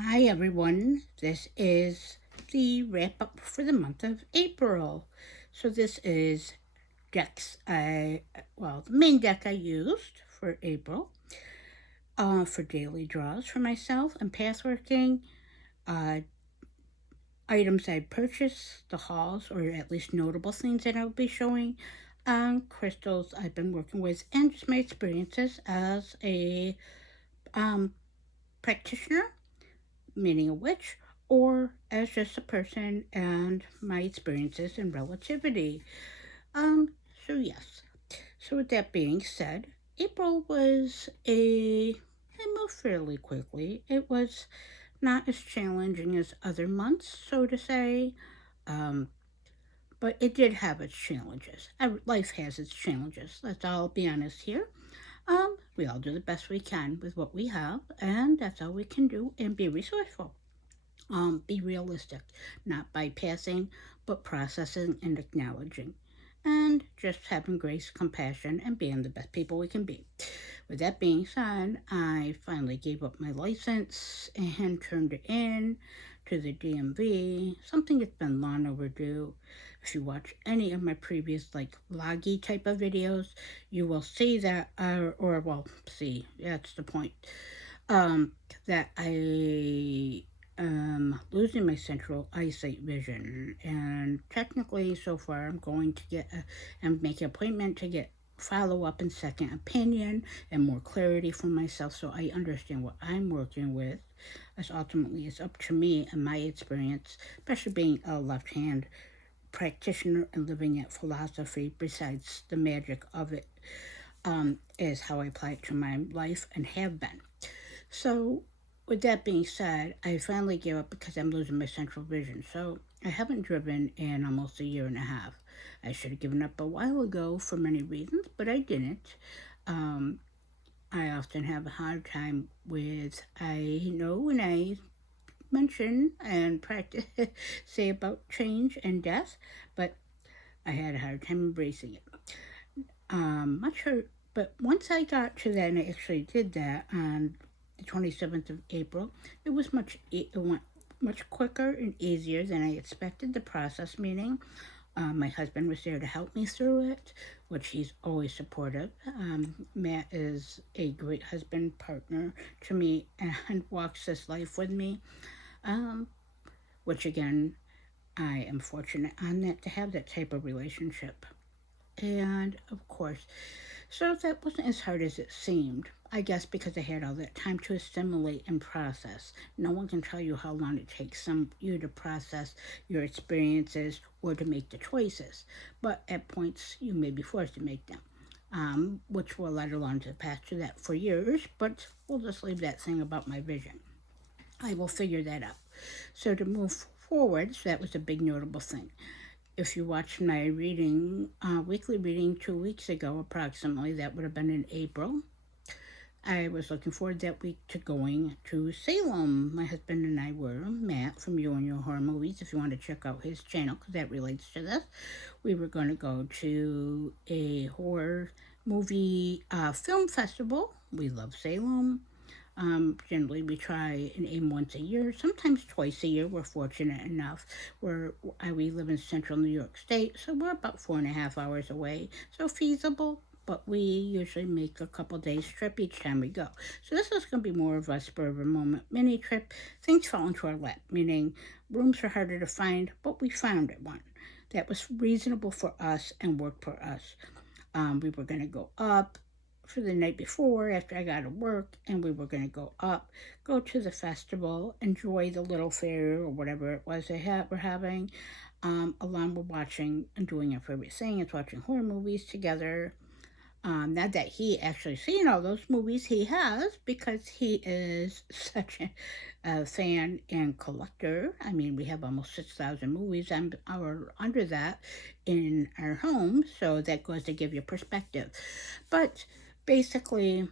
Hi everyone, this is the wrap up for the month of April. So this is the main deck I used for April for daily draws for myself and pathworking, uh, items I purchased, the hauls or at least notable things that I'll be showing, crystals I've been working with, and just my experiences as a um, practitioner, meaning a witch, or as just a person and my experiences in relativity. Um, so yes. So with that being said, April was it moved fairly quickly. It was not as challenging as other months, so to say. Um, but it did have its challenges. Life has its challenges. Let's all be honest here. We all do the best we can with what we have, and that's all we can do, and be resourceful. Be realistic, not bypassing, but processing and acknowledging. And just having grace, compassion, and being the best people we can be. With that being said, I finally gave up my license and turned it in to the DMV, something that's been long overdue. If you watch any of my previous vloggy type of videos, you will see that, that's the point, um, that I losing my central eyesight vision, and technically, so far, I'm going to and make an appointment to get follow up and second opinion and more clarity for myself, so I understand what I'm working with. As ultimately, it's up to me and my experience, especially being a left hand practitioner and living at philosophy. Besides the magic of it, is how I apply it to my life and have been. So, with that being said, I finally gave up because I'm losing my central vision. So, I haven't driven in almost a year and a half. I should have given up a while ago for many reasons, but I didn't. Um, I often have a hard time with, I know when I mention and practice, say about change and death, but I had a hard time embracing it. Not sure, but once I got to that and I actually did that on the 27th of April, it went much quicker and easier than I expected the process, meaning my husband was there to help me through it, which he's always supportive. Matt is a great husband partner to me and walks this life with me, um, which again, I am fortunate on that to have that type of relationship. And of course, so that wasn't as hard as it seemed. I guess because I had all that time to assimilate and process. No one can tell you how long it takes you to process your experiences or to make the choices. But at points, you may be forced to make them, which will let alone to pass through that for years. But we'll just leave that thing about my vision. I will figure that out. So to move forward, so that was a big notable thing. If you watched my weekly reading 2 weeks ago, approximately, that would have been in April. I was looking forward that week to going to Salem. My husband and I were, Matt from You and Your Horror Movies, if you want to check out his channel, because that relates to this. We were going to go to a horror movie film festival. We love Salem. Generally, we try and aim once a year, sometimes twice a year. We're fortunate enough. We live in central New York State, so we're about 4.5 hours away. So feasible, but we usually make a couple days trip each time we go. So this is going to be more of a spur of a moment mini trip. Things fall into our lap, meaning rooms are harder to find, but we found one that was reasonable for us and worked for us. We were going to go up for the night before after I got to work, and we were going to go up, go to the festival, enjoy the little fair or whatever it was we're having, along with watching and doing our favorite thing is watching horror movies together. Not that he actually seen all those movies, he has, because he is such a fan and collector. I mean, we have almost 6,000 movies or under that in our home, so that goes to give you perspective. But basically,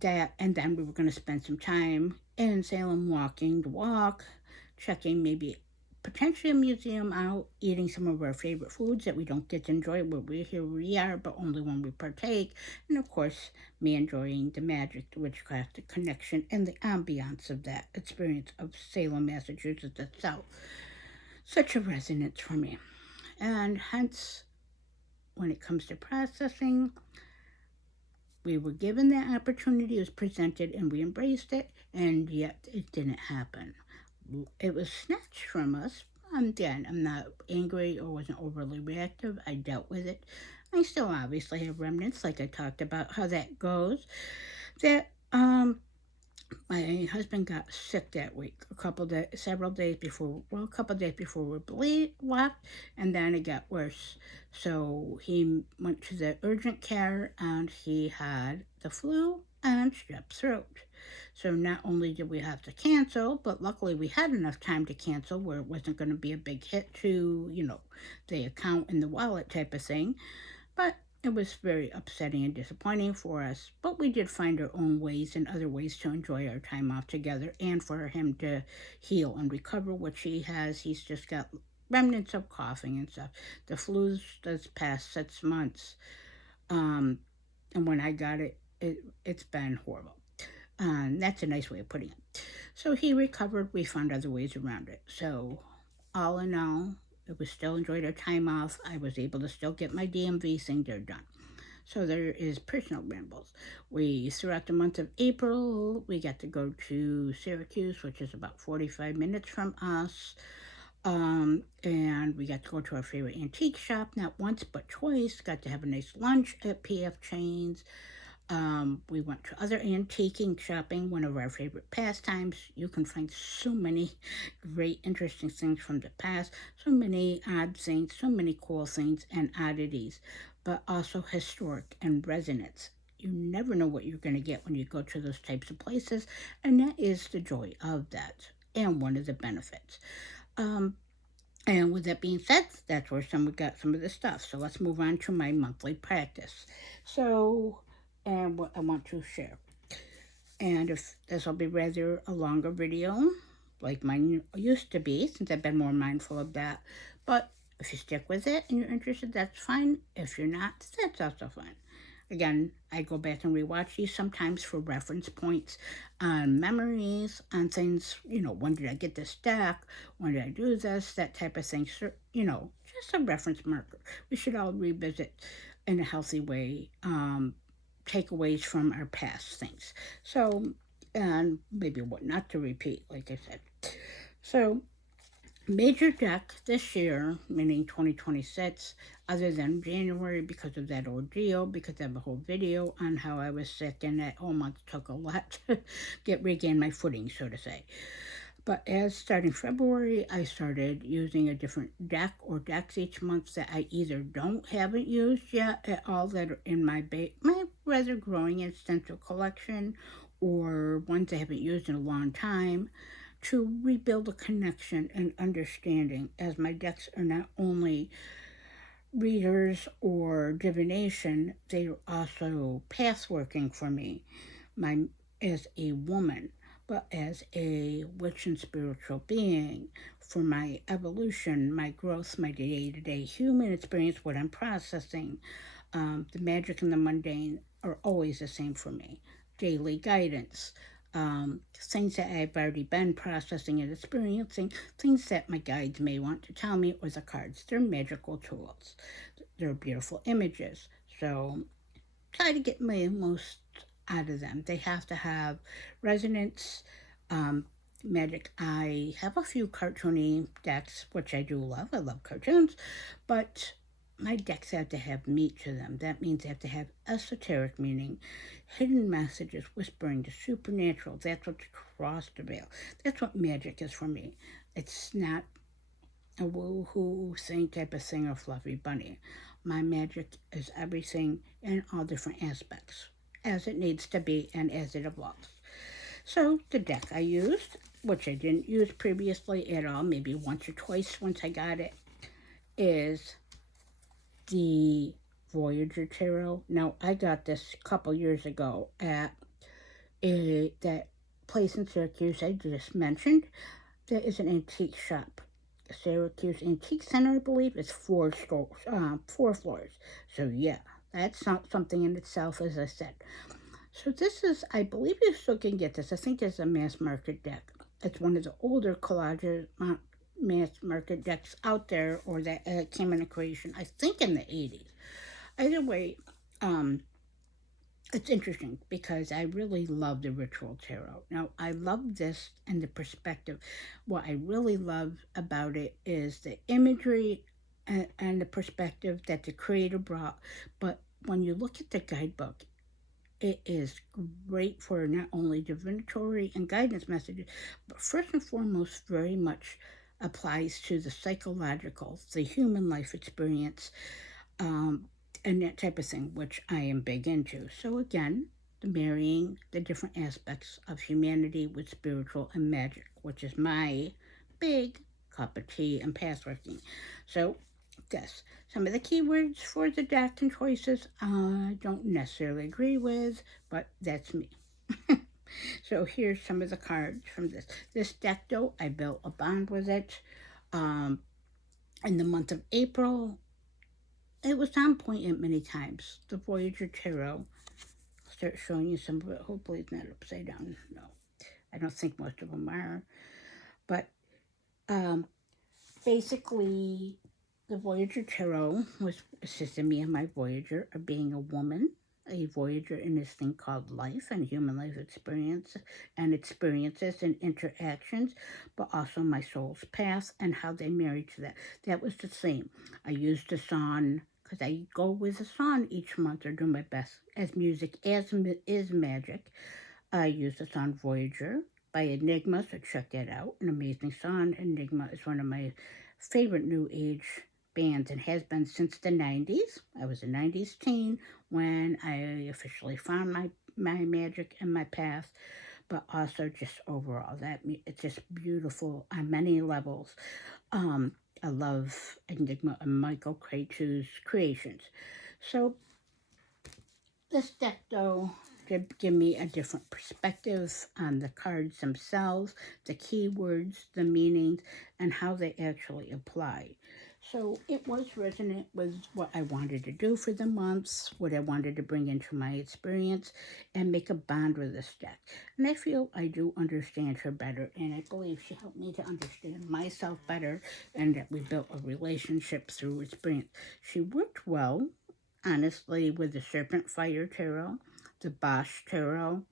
that, and then we were going to spend some time in Salem walking the walk, checking maybe potentially a museum out, eating some of our favorite foods that we don't get to enjoy where we're here we are, but only when we partake. And of course, me enjoying the magic, the witchcraft, the connection, and the ambiance of that experience of Salem, Massachusetts itself. Such a resonance for me. And hence, when it comes to processing, we were given that opportunity, it was presented, and we embraced it, and yet it didn't happen. It was snatched from us. Again, I'm not angry or wasn't overly reactive. I dealt with it. I still obviously have remnants, like I talked about how that goes. That my husband got sick that week, several days before, well, a couple days before we left, and then it got worse. So he went to the urgent care, and he had the flu and strep throat. So not only did we have to cancel, but luckily we had enough time to cancel where it wasn't going to be a big hit to, the account and the wallet type of thing. But it was very upsetting and disappointing for us. But we did find our own ways and other ways to enjoy our time off together and for him to heal and recover, which he has. He's just got remnants of coughing and stuff. The flu's does past 6 months. And when I got it, it's been horrible. That's a nice way of putting it. So he recovered. We found other ways around it. So all in all, it was still enjoyed our time off. I was able to still get my DMV thing there done. So there is personal rambles. Throughout the month of April, we got to go to Syracuse, which is about 45 minutes from us. And we got to go to our favorite antique shop, not once, but twice. Got to have a nice lunch at PF Chains. We went to other antiquing shopping, one of our favorite pastimes. You can find so many great, interesting things from the past, so many odd things, so many cool things and oddities, but also historic and resonance. You never know what you're going to get when you go to those types of places, and that is the joy of that and one of the benefits. And with that being said, that's where we got some of the stuff. So let's move on to my monthly practice. And what I want to share. And if this will be rather a longer video, like mine used to be, since I've been more mindful of that. But if you stick with it and you're interested, that's fine. If you're not, that's also fine. Again, I go back and rewatch these sometimes for reference points on memories, on things, when did I get this deck? When did I do this? That type of thing. So, just a reference marker. We should all revisit in a healthy way takeaways from our past things. So, and maybe what not to repeat, like I said. So, major deck this year, meaning 2026, other than January because of that ordeal, because I have a whole video on how I was sick and that whole month took a lot to regain my footing, so to say. But as starting February, I started using a different deck or decks each month that I either haven't used yet at all that are in my rather growing extensive collection, or ones I haven't used in a long time, to rebuild a connection and understanding, as my decks are not only readers or divination, they are also path working for me as a woman, but as a witch and spiritual being, for my evolution, my growth, my day-to-day human experience, what I'm processing. The magic and the mundane are always the same for me. Daily guidance, things that I've already been processing and experiencing, things that my guides may want to tell me, or the cards. They're magical tools. They're beautiful images. So try to get my most out of them. They have to have resonance, magic. I have a few cartoony decks, which I do love. I love cartoons, but my decks have to have meat to them. That means they have to have esoteric meaning, hidden messages, whispering the supernatural. That's what's across the veil. That's what magic is for me. It's not a woo-hoo thing type of thing or fluffy bunny. My magic is everything in all different aspects, as it needs to be and as it evolves. So the deck I used, which I didn't use previously at all, maybe once or twice once I got it, is the Voyager tarot. Now, I got this a couple years ago at that place in Syracuse I just mentioned. That is an antique shop. Syracuse Antique Center, I believe. It's 4 floors. So yeah, that's not something in itself, as I said. So this is, I believe you still can get this. I think it's a mass market deck. It's one of the older collages, mass market decks out there, or that came into creation, I think, in the 80s. Either way, um, it's interesting because I really love the ritual tarot. Now, I love this and the perspective. What I really love about it is the imagery and the perspective that the creator brought. But when you look at the guidebook, it is great for not only divinatory and guidance messages, but first and foremost, very much applies to the psychological, the human life experience, um, and that type of thing, which I am big into. So again, the marrying the different aspects of humanity with spiritual and magic, which is my big cup of tea and path working. So yes, some of the keywords for the deck and choices I don't necessarily agree with, but that's me. So here's some of the cards from this. This deck, though, I built a bond with it in the month of April. It was on point at many times. The Voyager Tarot. I'll start showing you some of it. Hopefully it's not upside down. No, I don't think most of them are. But um, basically, the Voyager Tarot was assisting me in my Voyager of being a woman, a Voyager in this thing called life and human life experience and experiences and interactions, but also my soul's path and how they marry to that. That was the same. I used the song because I go with a song each month or do my best as music as is magic. I used the song Voyager by Enigma, so check that out. An amazing song. Enigma is one of my favorite new age bands and has been since the 90s. I was a 90s teen when I officially found my magic and my path, but also just overall that it's just beautiful on many levels. I love Enigma and Michael Cretu's creations. So this deck, though, did give me a different perspective on the cards themselves, the keywords, the meanings, and how they actually apply. So it was resonant with what I wanted to do for the months, what I wanted to bring into my experience, and make a bond with this deck. And I feel I do understand her better, and I believe she helped me to understand myself better, and that we built a relationship through experience. She worked well, honestly, with the Serpent Fire Tarot, the Bosch Tarot.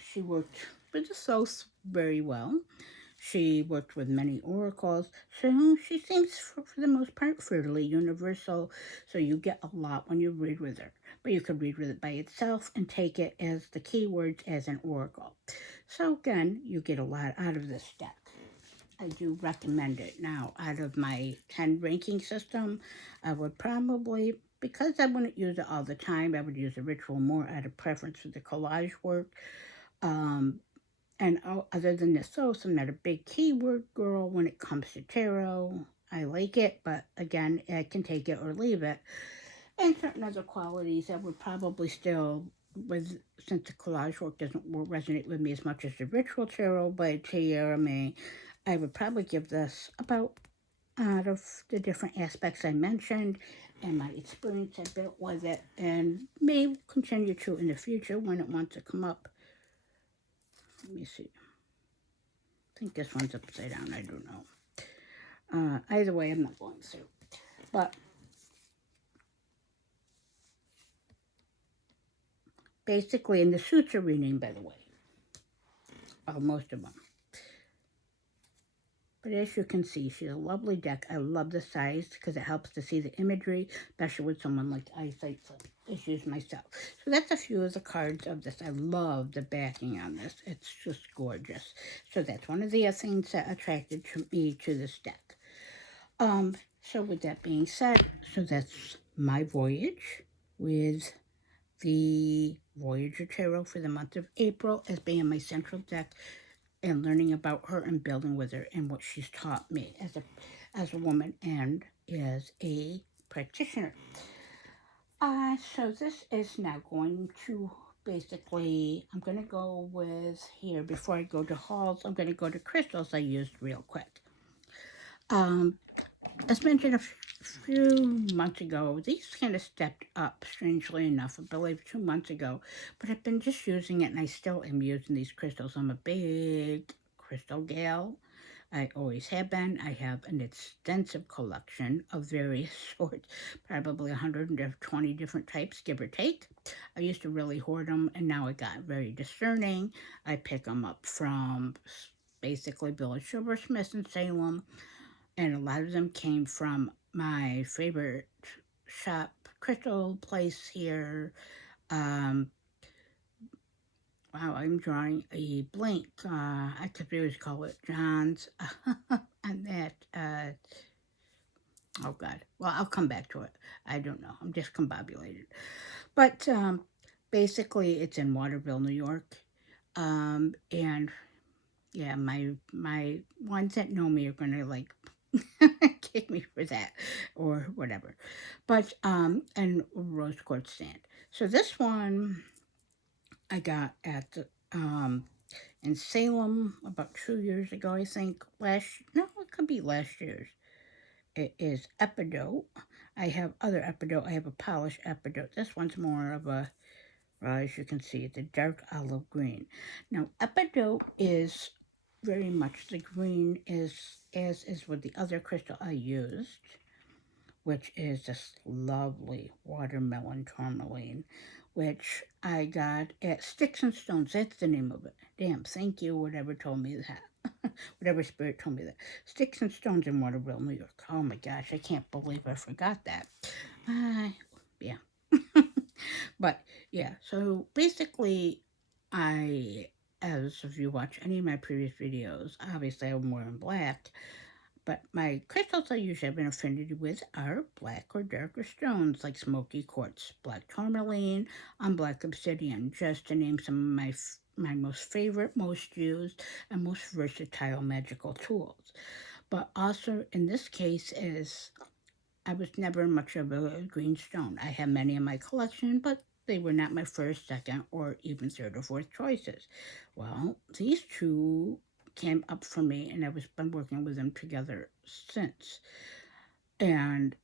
She worked with the Souls very well. She worked with many oracles, so she seems, for the most part, fairly universal. So you get a lot when you read with her. But you could read with it by itself and take it as the keywords as an oracle. So again, you get a lot out of this deck. I do recommend it. Now, out of my 10 ranking system, I would probably, because I wouldn't use it all the time, I would use a ritual more out of preference for the collage work. And other than this, so I'm not a big keyword girl when it comes to tarot. I like it, but again, I can take it or leave it. And certain other qualities I would probably still, with since the collage work doesn't resonate with me as much as the ritual tarot by Tierra May, I would probably give this about, out of the different aspects I mentioned and my experience I built with it, and may continue to in the future when it wants to come up. Let me see. I think this one's upside down. I don't know. Either way, I'm not going through. But basically, in the suture reading, by the way, most of them. But as you can see, she's a lovely deck. I love the size because it helps to see the imagery, especially with someone like eyesight issues myself. So that's a few of the cards of this. I love the backing on this. It's just gorgeous. So that's one of the things that attracted me to this deck. So with that being said, so that's my voyage with the Voyager Tarot for the month of April as being my central deck, and learning about her and building with her and what she's taught me as a woman and as a practitioner. So this is now going to basically, I'm going to go with here, before I go to hauls, I'm going to go to crystals I used real quick. As mentioned a few months ago, these kind of stepped up, strangely enough, I believe 2 months ago. But I've been just using it, and I still am using these crystals. I'm a big crystal gal. I always have been. I have an extensive collection of various sorts, probably 120 different types, give or take. I used to really hoard them, and now I got very discerning. I pick them up from basically Village Silversmiths in Salem, and a lot of them came from my favorite shop, crystal place here. Um, wow, I'm drawing a blank. I could always call it John's, and that. Oh God. Well, I'll come back to it. I don't know. I'm just combobulated. But basically, it's in Waterville, New York. And yeah, my ones that know me are gonna like kick me for that or whatever. But and rose quartz sand. So this one I got at the in Salem about 2 years ago, I think. No, it could be last year's. It is Epidote. I have other Epidote. I have a polished Epidote. This one's more of a, well, as you can see, it's a dark olive green. Now, Epidote is very much the green as is with the other crystal I used, which is this lovely watermelon tourmaline, which I got at Sticks and Stones. That's the name of it. Damn, thank you, whatever told me that. Whatever spirit told me that. Sticks and Stones in Waterville, New York. Oh my gosh, I can't believe I forgot that. Yeah. But yeah, so basically, as if you watch any of my previous videos, obviously I'm wearing black, but my crystals I usually have an affinity with are black or darker stones like smoky quartz, black tourmaline, and black obsidian, just to name some of my most favorite, most used, and most versatile magical tools. But also in this case is I was never much of a green stone. I have many in my collection, but they were not my first, second, or even third or fourth choices. Well, these two came up for me, and I've been working with them together since. And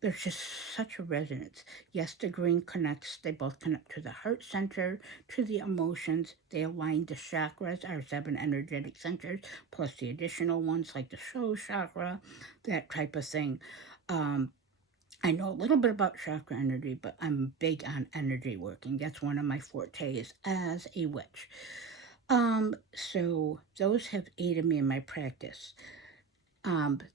there's just such a resonance. Yes, the green connects, they both connect to the heart center, to the emotions. They align the chakras, our 7 energetic centers, plus the additional ones like the soul chakra, that type of thing. Um, I know a little bit about chakra energy, but I'm big on energy working. That's one of my fortes as a witch. So those have aided me in my practice.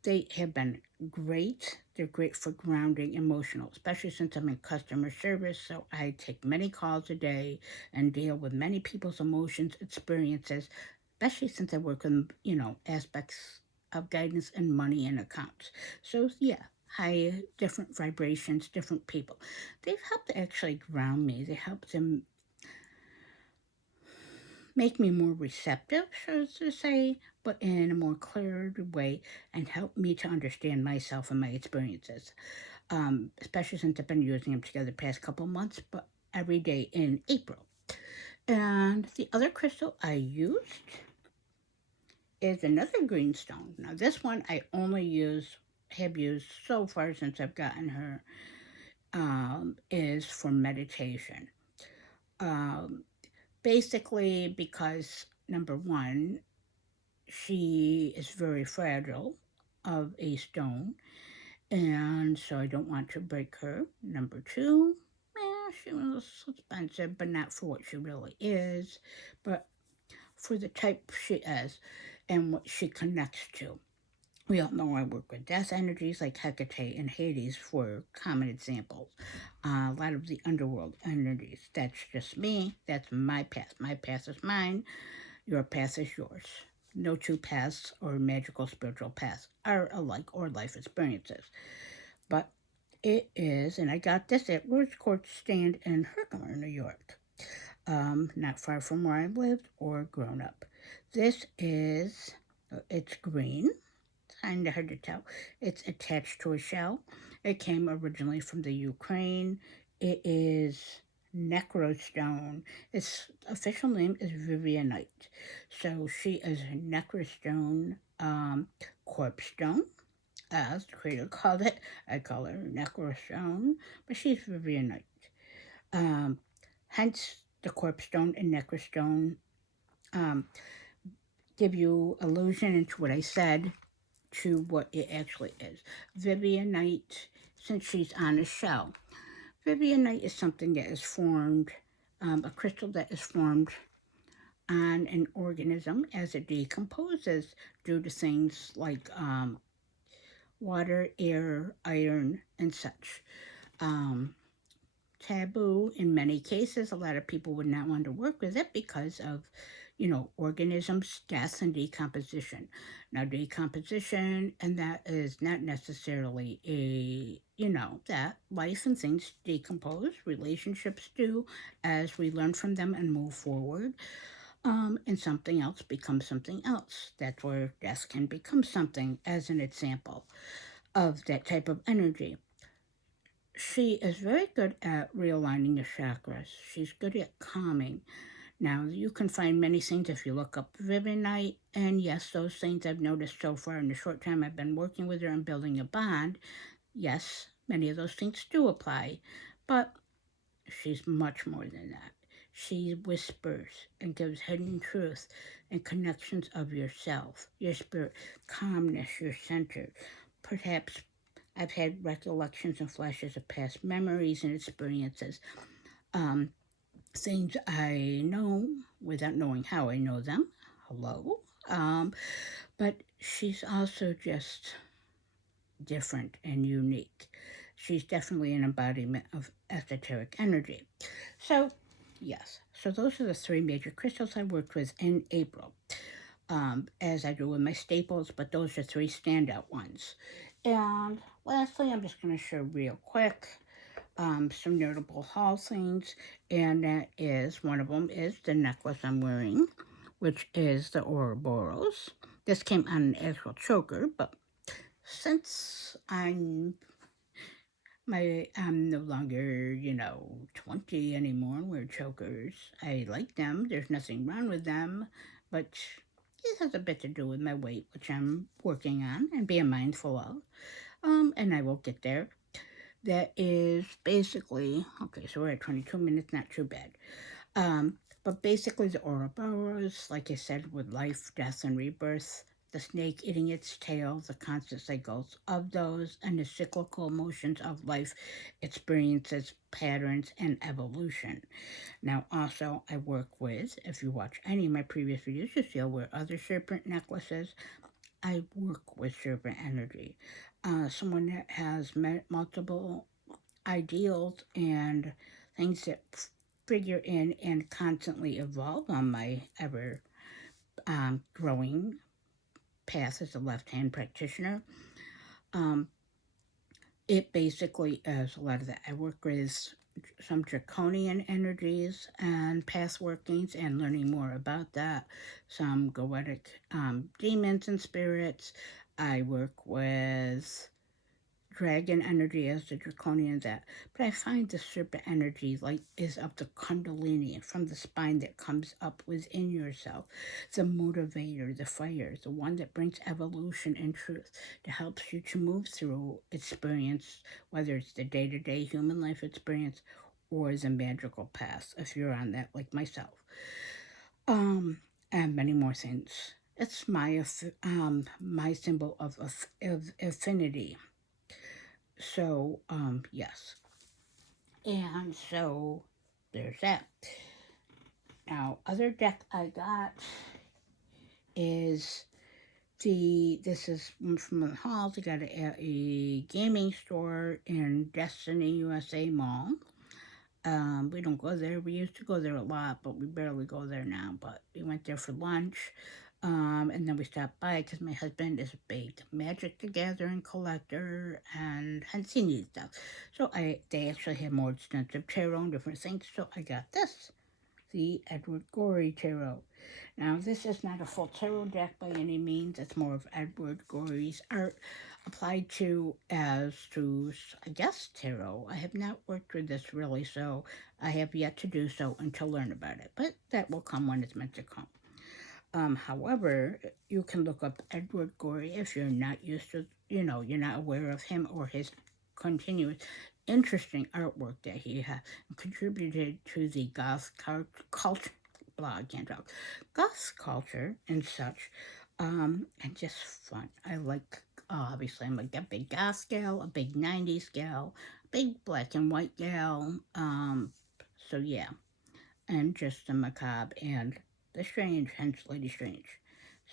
They have been great. They're great for grounding emotional, especially since I'm in customer service. So I take many calls a day and deal with many people's emotions, experiences, especially since I work in, aspects of guidance and money and accounts. So yeah, high, different vibrations, different people. They've helped to actually ground me. They help them make me more receptive, so to say, but in a more cleared way, and help me to understand myself and my experiences. Especially since I've been using them together the past couple months, but every day in April. And the other crystal I used is another green stone. Now this one I have used so far since I've gotten her, is for meditation. Um, Basically because number one, she is very fragile of a stone, and so I don't want to break her. Number two, she was expensive, but not for what she really is, but for the type she is and what she connects to. We all know I work with death energies like Hecate and Hades for common examples. A lot of the underworld energies. That's just me. That's my path. My path is mine. Your path is yours. No two paths or magical spiritual paths are alike or life experiences. But it is, and I got this at Rose Quartz Stand in Herkimer, New York. Not far from where I lived or grown up. This is, it's green, kind of hard to tell. It's attached to a shell. It came originally from the Ukraine. It is Necro Stone. Its official name is Vivinitte. So she is a Necro Stone corpse stone, as the creator called it. I call her Necro Stone, but she's Vivinitte. Um, Hence, the corpse stone and Necro Stone um, give you allusion into what I said to what it actually is. Vivinitte, since she's on a shell, Vivinitte is something that is formed, a crystal that is formed on an organism as it decomposes due to things like water, air, iron, and such. Um, Taboo in many cases. A lot of people would not want to work with it because of, organisms, death, and decomposition. Now, decomposition, and that is not necessarily that life and things decompose, relationships do, as we learn from them and move forward. And something else becomes something else. That's where death can become something, as an example of that type of energy. She is very good at realigning the chakras. She's good at calming. Now, you can find many things if you look up Vivinitte, and yes, those things I've noticed so far in the short time I've been working with her and building a bond, yes, many of those things do apply, but she's much more than that. She whispers and gives hidden truth and connections of yourself, your spirit, calmness, your center. Perhaps I've had recollections and flashes of past memories and experiences. Um, Things I know without knowing how I know them. Hello. But she's also just different and unique. She's definitely an embodiment of esoteric energy. So, yes. So those are the three major crystals I worked with in April. As I do with my staples, but those are three standout ones. And lastly, I'm just going to share real quick some notable haul things, and that is one of them is the necklace I'm wearing, which is the Ouroboros. This came on an actual choker, but since I'm no longer, 20 anymore and wear chokers. I like them. There's nothing wrong with them, but it has a bit to do with my weight, which I'm working on and being mindful of. And I will get there. That is basically okay. So we're at 22 minutes, not too bad. But basically, the Ouroboros, like I said, with life, death, and rebirth, the snake eating its tail, the constant cycles of those, and the cyclical motions of life, experiences, patterns, and evolution. Now, also, I work with, if you watch any of my previous videos, you see I wear other serpent necklaces. I work with serpent energy. Someone that has multiple ideals and things that figure in and constantly evolve on my ever growing path as a left hand practitioner. Um, it basically is a lot of that. I work with some draconian energies and path workings and learning more about that. Some goetic demons and spirits. I work with dragon energy as the draconian that, but I find the serpent energy like is of the kundalini from the spine that comes up within yourself, the motivator, the fire, the one that brings evolution and truth, that helps you to move through experience, whether it's the day-to-day human life experience or the magical path if you're on that like myself, and many more things. It's my symbol of affinity. So, yes. And so there's that. Now, other deck I got is this is from the halls. I got it at a gaming store in Destiny USA Mall. We don't go there. We used to go there a lot, but we barely go there now. But we went there for lunch. And then we stopped by because my husband is a big Magic the Gathering collector and he needs stuff. So they actually had more extensive tarot and different things. So I got this, the Edward Gorey Tarot. Now this is not a full tarot deck by any means. It's more of Edward Gorey's art. applied to as to, I guess, tarot. I have not worked with this really, so I have yet to do so and to learn about it. But that will come when it's meant to come. However, you can look up Edward Gorey if you're not used to, you're not aware of him or his continuous interesting artwork that he has contributed to the goth culture, blah, I can't talk, goth culture and such, and just fun. I like, obviously, I'm like a big goth gal, a big 90s gal, big black and white gal, so yeah, and just the macabre and the strange, hence Lady Strange.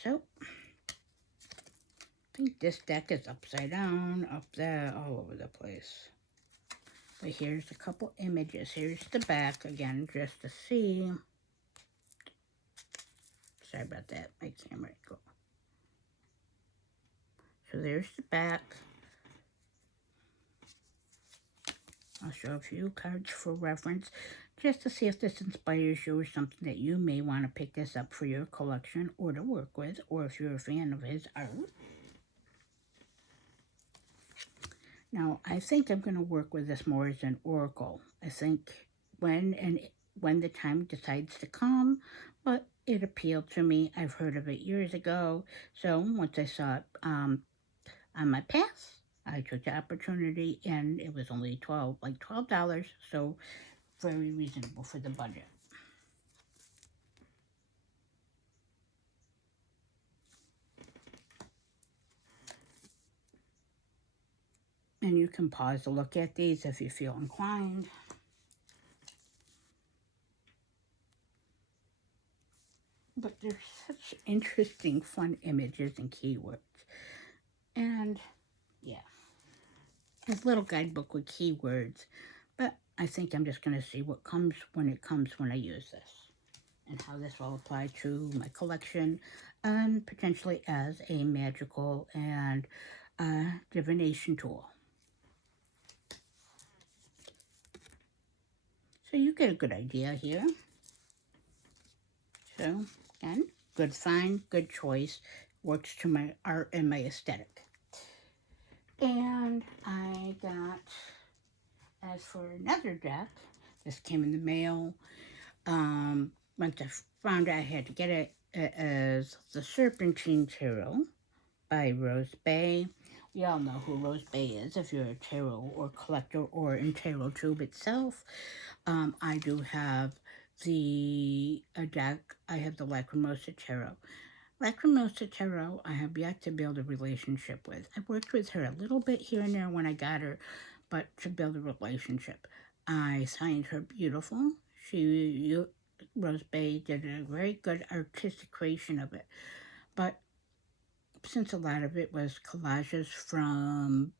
So, I think this deck is upside down, up there, all over the place. But here's a couple images. Here's the back again, just to see. Sorry about that, my camera go. So there's the back. I'll show a few cards for reference, just to see if this inspires you or something that you may want to pick this up for your collection or to work with, or if you're a fan of his art. Now, I think I'm going to work with this more as an oracle. I think when the time decides to come, but it appealed to me. I've heard of it years ago, so once I saw it on my path, I took the opportunity, and it was only $12, so very reasonable for the budget. And you can pause to look at these if you feel inclined. But they're such interesting, fun images and keywords. And yeah, a little guidebook with keywords. But I think I'm just going to see what comes when I use this. And how this will apply to my collection. And potentially as a magical and divination tool. So you get a good idea here. So, again, good find, good choice. Works to my art and my aesthetic. And I got, as for another deck, this came in the mail. Once I found out I had to get it, it is the Serpentine Tarot by Rose Bay. We all know who Rose Bay is if you're a tarot or collector or in Tarot Tube itself. I do have the deck. I have the Lacrimosa Tarot. Lacrimosa Tarot, I have yet to build a relationship with. I worked with her a little bit here and there when I got her, but to build a relationship. I signed her beautiful. Rose Bay did a very good artistic creation of it. But since a lot of it was collages from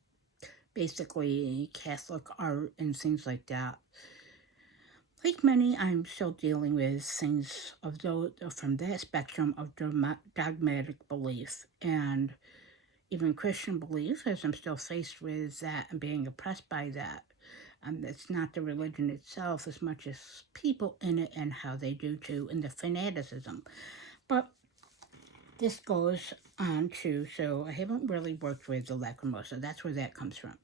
basically Catholic art and things like that, like many, I'm still dealing with things of those from that spectrum of dogmatic belief and even Christian belief, as I'm still faced with that and being oppressed by that. It's not the religion itself as much as people in it and how they do too, and the fanaticism. But this goes on to, so I haven't really worked with the Lacrimosa. That's where that comes from.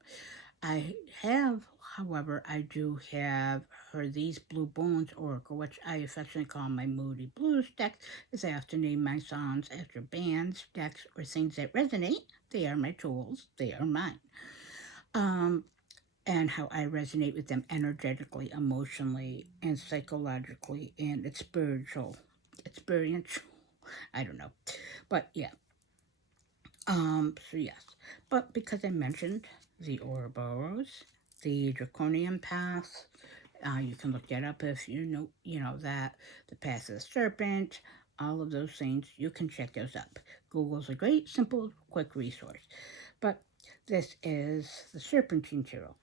I have, however, I do have her These Blue Bones Oracle, which I affectionately call my Moody Blues deck, as I often name my songs after bands, decks, or things that resonate. They are my tools. They are mine. And how I resonate with them energetically, emotionally, and psychologically, and it's spiritual. Experiential. I don't know. But yeah. So yes. But because I mentioned the Ouroboros, the Draconian Path, you can look that up if you know that, the Path of the Serpent, all of those things, you can check those up. Google's a great, simple, quick resource. But this is the Serpentine Tarot.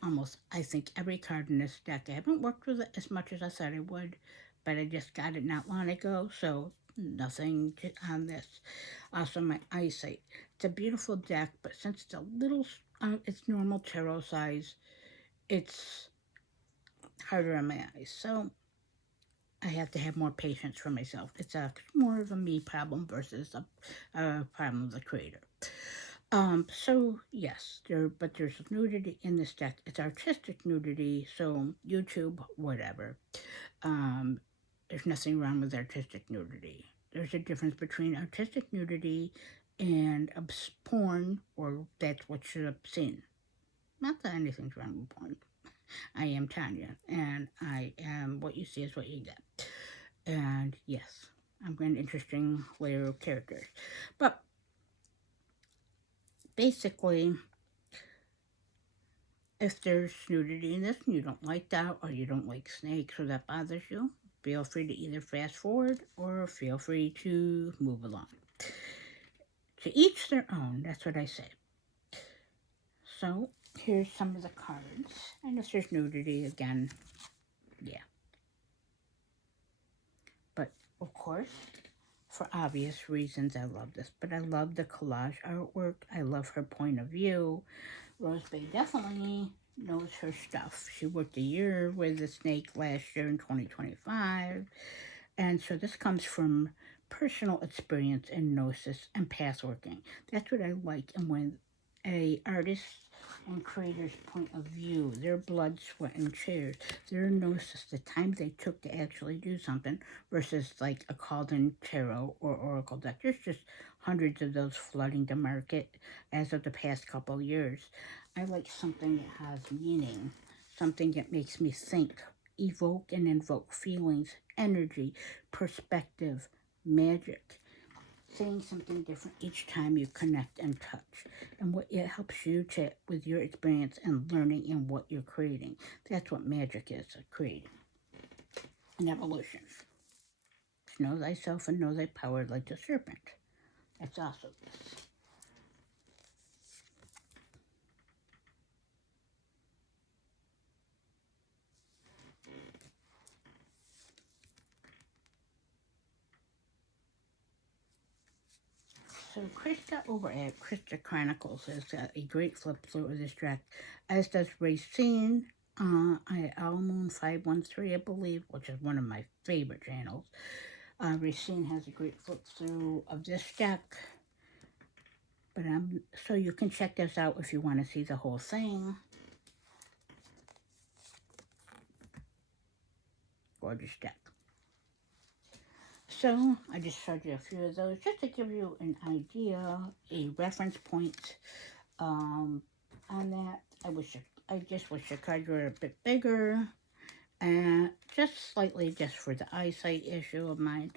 Almost, I think, every card in this deck. I haven't worked with it as much as I thought I would, but I just got it not long ago, so nothing on this. Also, my eyesight. It's a beautiful deck, but since it's a little, it's normal tarot size, it's harder on my eyes. So I have to have more patience for myself. It's more of a me problem versus a problem of the creator. So yes, but there's nudity in this deck. It's artistic nudity, so YouTube, whatever. Um, there's nothing wrong with artistic nudity. There's a difference between artistic nudity and porn, or that's what you're obscene. Not that anything's wrong with porn. I am Tanya, and I am what you see is what you get. And yes, I'm an interesting layer of characters. But basically, if there's nudity in this and you don't like that, or you don't like snakes, or that bothers you, feel free to either fast forward or feel free to move along. To each their own, that's what I say. So here's some of the cards. And if there's nudity, again, yeah. But of course, for obvious reasons, I love this. But I love the collage artwork. I love her point of view. Rose Bay definitely knows her stuff. She worked a year with the snake last year in 2025. And so this comes from personal experience and gnosis and path working. That's what I like. And when a artist and creator's point of view, their blood, sweat, and tears, their gnosis, the time they took to actually do something, versus like a called-in tarot or oracle deck. There's just hundreds of those flooding the market as of the past couple of years. I like something that has meaning, something that makes me think, evoke and invoke feelings, energy, perspective, magic. Saying something different each time you connect and touch, and what it helps you to with your experience and learning in what you're creating. That's what magic is, creating an evolution. Know thyself and know thy power like the serpent. That's also this. So Krista over at Krista Chronicles has got a great flip through of this track, as does Racine at Moon 513, I believe, which is one of my favorite channels. Racine has a great flip through of this deck. But so you can check this out if you want to see the whole thing. Gorgeous deck. So I just showed you a few of those just to give you an idea, a reference point on that. I just wish the cards were a bit bigger, and just slightly, just for the eyesight issue of mine,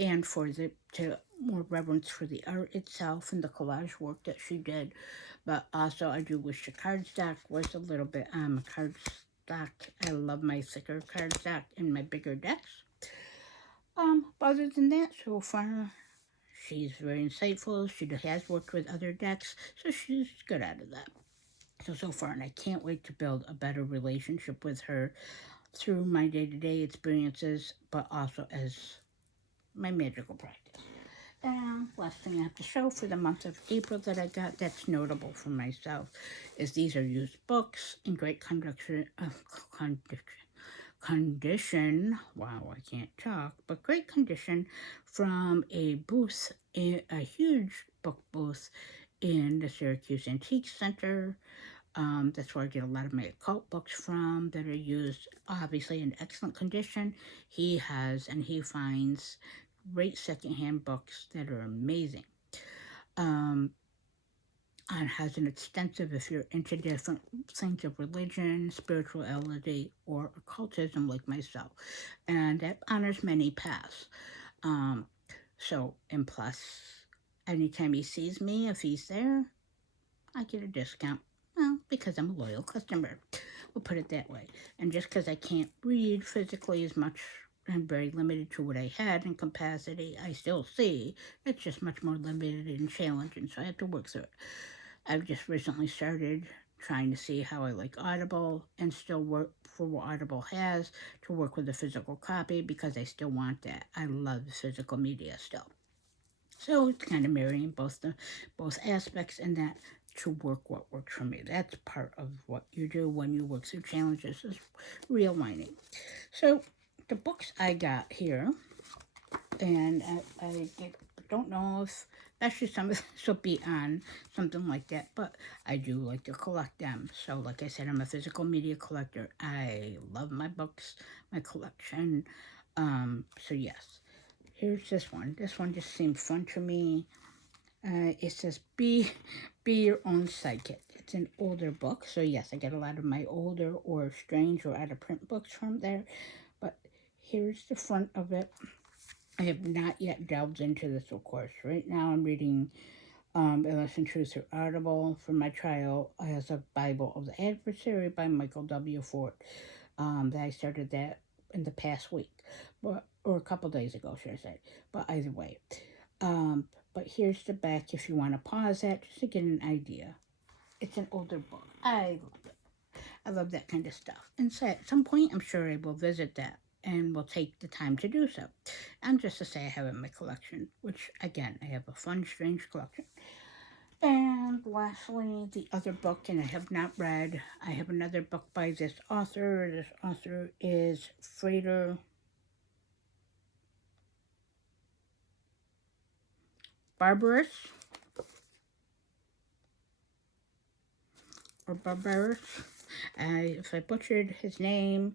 and for to more reverence for the art itself and the collage work that she did. But also, I do wish the card stack was a little bit on the card stack. I love my thicker card stack and my bigger decks. But other than that, so far, she's very insightful. She has worked with other decks, so she's good out of that. So far, and I can't wait to build a better relationship with her through my day-to-day experiences, but also as my magical practice. And last thing I have to show for the month of April that I got that's notable for myself is these are used books in great condition. Wow, I can't talk, but great condition from a booth, a huge book booth in the Syracuse Antique Center. That's where I get a lot of my occult books from that are used, obviously, in excellent condition. He finds great secondhand books that are amazing. And has an extensive, if you're into different things of religion, spirituality, or occultism like myself. And that honors many paths. And plus, anytime he sees me, if he's there, I get a discount. Well, because I'm a loyal customer. We'll put it that way. And just because I can't read physically as much, I'm very limited to what I had in capacity. I still see. It's just much more limited and challenging, so I have to work through it. I've just recently started trying to see how I like Audible and still work for what Audible has to work with a physical copy because I still want that. I love physical media still. So it's kind of marrying both aspects and that to work what works for me. That's part of what you do when you work through challenges is realigning. So the books I got here, and I get don't know if, especially some of this will be on something like that, but I do like to collect them. So like I said, I'm a physical media collector. I love my books, my collection. So yes, here's this one. This one just seemed fun to me. It says be your own psychic. It's an older book, so yes, I get a lot of my older or strange or out of print books from there. But here's the front of it. I have not yet delved into this, of course. Right now, I'm reading I listen to through Audible for my trial as a Bible of the Adversary by Michael W. Ford. That I started that in the past week, or a couple days ago, should I say? But either way, um, but here's the back if you want to pause that just to get an idea. It's an older book. I love it. I love that kind of stuff. And so at some point, I'm sure I will visit that and will take the time to do so. And just to say, I have it in my collection, which again, I have a fun, strange collection. And lastly, the other book, and I have not read, I have another book by this author. This author is Frater Barbarous, or Barbarous. If I butchered his name,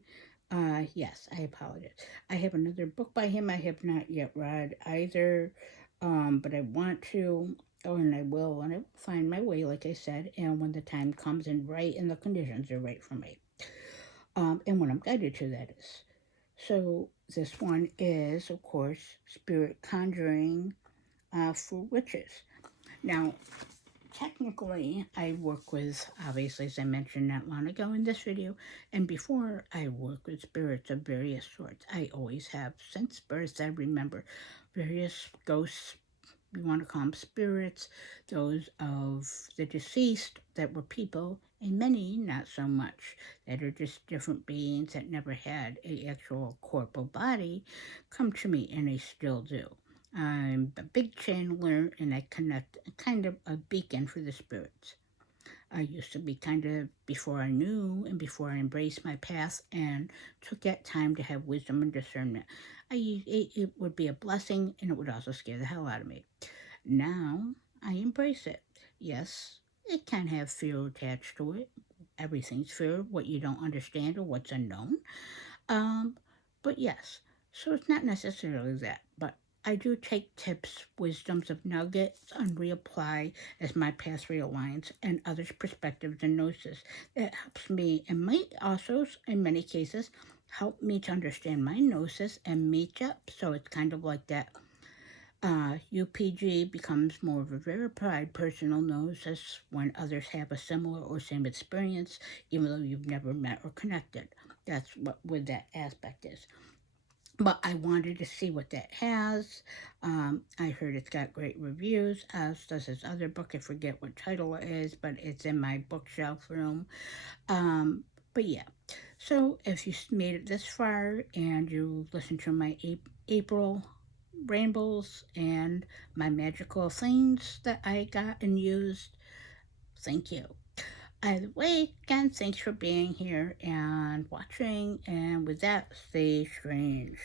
yes, I apologize. I have another book by him I have not yet read either, but I want to, and I will, and I will find my way, like I said, and when the time comes and the conditions are right for me, and when I'm guided to, that is. So this one is, of course, Spirit Conjuring for Witches. Now, technically, I work with, obviously, as I mentioned not long ago in this video, and before, I work with spirits of various sorts. I always have, since birth, I remember various ghosts, you want to call them spirits, those of the deceased that were people, and many not so much, that are just different beings that never had an actual corporal body come to me, and they still do. I'm a big channeler, and I connect kind of a beacon for the spirits. I used to be kind of, before I knew and before I embraced my past and took that time to have wisdom and discernment, it would be a blessing, and it would also scare the hell out of me. Now I embrace it. Yes, it can have fear attached to it. Everything's fear, what you don't understand or what's unknown. Um, but yes, so it's not necessarily that, but I do take tips, wisdoms of nuggets, and reapply as my path realigns and others' perspectives and gnosis. It helps me and might also, in many cases, help me to understand my gnosis and meet up. So it's kind of like that. UPG becomes more of a verified personal gnosis when others have a similar or same experience, even though you've never met or connected. That's what with that aspect is. But I wanted to see what that has. I heard it's got great reviews, as does his other book. I forget what title it is, but it's in my bookshelf room. But yeah, so if you made it this far and you listened to my April rainbows and my magical things that I got and used, thank you. Either way, again, thanks for being here and watching. And with that, stay strange.